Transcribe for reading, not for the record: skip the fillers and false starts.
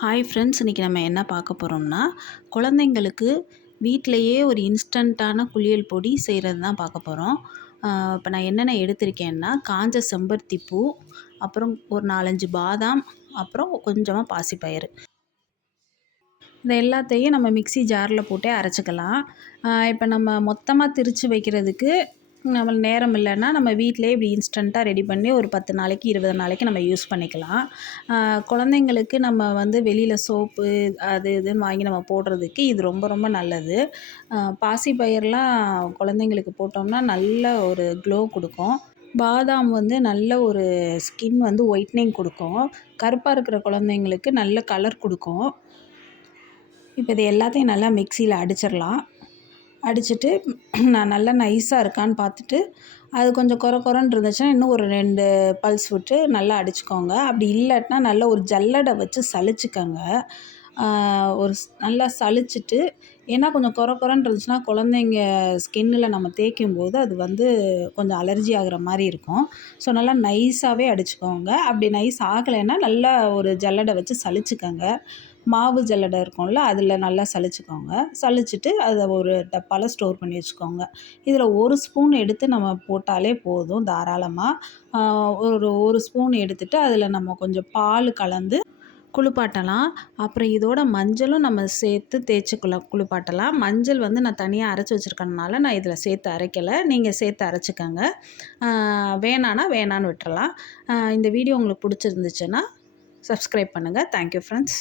Hi friends, இன்றைக்கி நம்ம என்ன பார்க்க போகிறோம்னா, குழந்தைங்களுக்கு வீட்டிலையே ஒரு இன்ஸ்டண்ட்டான குளியல் பொடி செய்கிறது தான் பார்க்க போகிறோம். இப்போ நான் என்னென்ன எடுத்திருக்கேன்னா, காஞ்ச செம்பருத்தி பூ, அப்புறம் ஒரு 4, 5 பாதாம், அப்புறம் கொஞ்சமாக பாசிப்பயிறு. இத எல்லாத்தையும் நம்ம மிக்ஸி ஜாரில் போட்டே அரைச்சிக்கலாம். இப்போ நம்ம மொத்தமாக திரித்து வைக்கிறதுக்கு நம்மளுக்கு நேரம் இல்லைன்னா, நம்ம வீட்டிலேயே இப்படி இன்ஸ்டண்ட்டாக ரெடி பண்ணி ஒரு 10 நாளைக்கு 20 நாளைக்கு நம்ம யூஸ் பண்ணிக்கலாம். குழந்தைங்களுக்கு நம்ம வந்து வெளியில் சோப்பு அது இதுன்னு வாங்கி நம்ம போடுறதுக்கு இது ரொம்ப ரொம்ப நல்லது. பாசிப்பயிறுலாம் குழந்தைங்களுக்கு போட்டோம்னா நல்ல ஒரு க்ளோ கொடுக்கும். பாதாம் வந்து நல்ல ஒரு ஸ்கின் வந்து ஒயிட்னிங் கொடுக்கும். கருப்பாக இருக்கிற குழந்தைங்களுக்கு நல்ல கலர் கொடுக்கும். இப்போ இது எல்லாத்தையும் நல்லா மிக்ஸியில் அடிச்சிடலாம். அடிச்சுட்டு நான் நல்லா நைஸாக இருக்கான்னு பார்த்துட்டு, அது கொஞ்சம் கொர கொரன்னு இருந்துச்சுன்னா இன்னும் ஒரு 2 பல்ஸ் விட்டு நல்லா அடிச்சுக்கோங்க. அப்படி இல்லாட்டினா நல்லா ஒரு ஜல்லடை வச்சு சலிச்சுக்கோங்க. ஒரு நல்லா சலிச்சுட்டு, ஏன்னா கொஞ்சம் கொர கொரன்னு இருந்துச்சுன்னா குழந்தைங்க ஸ்கின்னில் நம்ம தேய்க்கும்போது அது வந்து கொஞ்சம் அலர்ஜி ஆகிற மாதிரி இருக்கும். ஸோ நல்லா நைஸாகவே அடிச்சுக்கோங்க. அப்படி நைஸ் ஆகலைன்னா நல்லா ஒரு ஜல்லடை வச்சு சலிச்சுக்கோங்க. மாவு ஜல்லடை இருக்கும்ல, அதில் நல்லா சலிச்சுக்கோங்க. சலிச்சுட்டு அதை ஒரு டப்பாவில் ஸ்டோர் பண்ணி வச்சுக்கோங்க. இதில் 1 ஸ்பூன் எடுத்து நம்ம போட்டாலே போதும் தாராளமாக. ஒரு ஸ்பூன் எடுத்துட்டு அதில் நம்ம கொஞ்சம் பால் கலந்து குளிப்பாட்டலாம். அப்புறம் இதோட மஞ்சளும் நம்ம சேர்த்து தேய்ச்சி குளிப்பாட்டலாம். மஞ்சள் வந்து நான் தனியாக அரைச்சி வச்சுருக்கனால நான் இதில் சேர்த்து அரைக்கலை. நீங்கள் சேர்த்து அரைச்சிக்கங்க. வேணான்னா வேணான்னு விட்டுறலாம். இந்த வீடியோ உங்களுக்கு பிடிச்சிருந்துச்சுன்னா சப்ஸ்கிரைப் பண்ணுங்கள். Thank you friends.